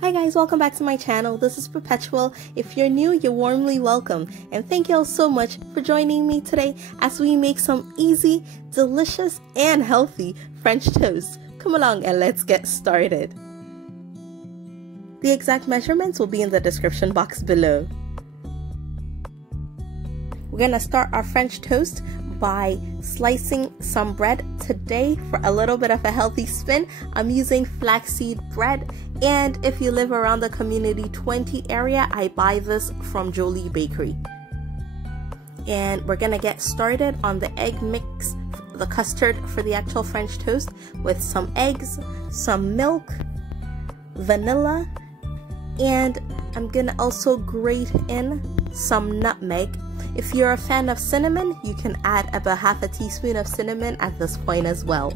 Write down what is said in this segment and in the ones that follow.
Hi guys, welcome back to my channel. This is Perpetual. If you're new, you're warmly welcome. And thank you all so much for joining me today as we make some easy, delicious, and healthy French toast. Come along and let's get started. The exact measurements will be in the description box below. We're gonna start our French toast by slicing some bread. Today, for a little bit of a healthy spin, I'm using flaxseed bread, and if you live around the Community 20 area, I buy this from Jolee bakery. And we're gonna get started on the egg mix, the custard for the actual French toast, with some eggs, some milk, vanilla, and I'm gonna also grate in some nutmeg. If you're a fan of cinnamon, you can add about half a teaspoon of cinnamon at this point as well.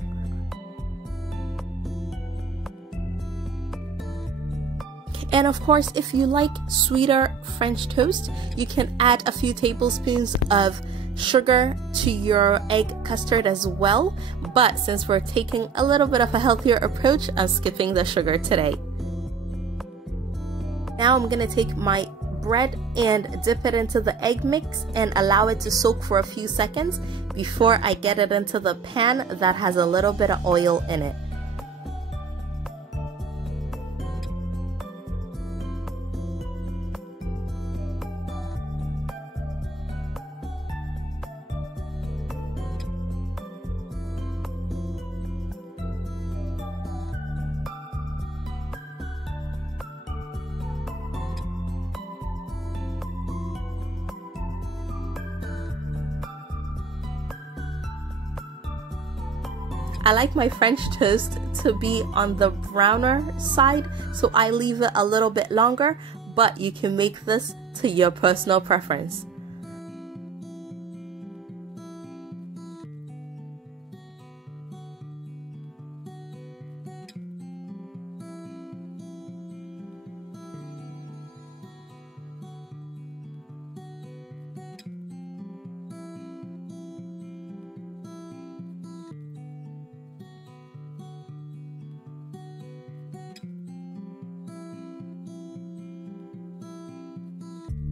And of course, if you like sweeter French toast, you can add a few tablespoons of sugar to your egg custard as well. But since we're taking a little bit of a healthier approach, I'm skipping the sugar today. Now I'm gonna take my bread and dip it into the egg mix and allow it to soak for a few seconds before I get it into the pan that has a little bit of oil in it. I like my French toast to be on the browner side, so I leave it a little bit longer, but you can make this to your personal preference.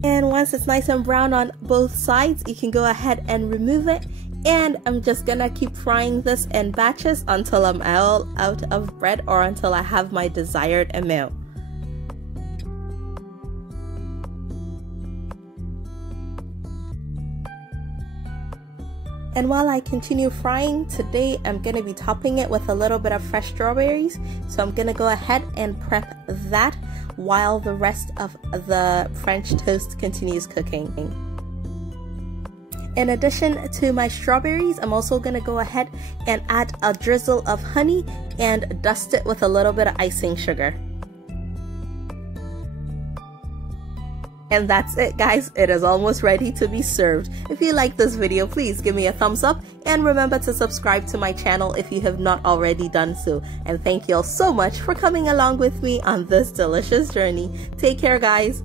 And once it's nice and brown on both sides, you can go ahead and remove it. And I'm just gonna keep frying this in batches until I'm all out of bread or until I have my desired amount. And while I continue frying, today I'm going to be topping it with a little bit of fresh strawberries. So I'm going to go ahead and prep that while the rest of the French toast continues cooking. In addition to my strawberries, I'm also going to go ahead and add a drizzle of honey and dust it with a little bit of icing sugar. And that's it, guys. It is almost ready to be served. If you like this video, please give me a thumbs up and remember to subscribe to my channel if you have not already done so. And thank you all so much for coming along with me on this delicious journey. Take care, guys.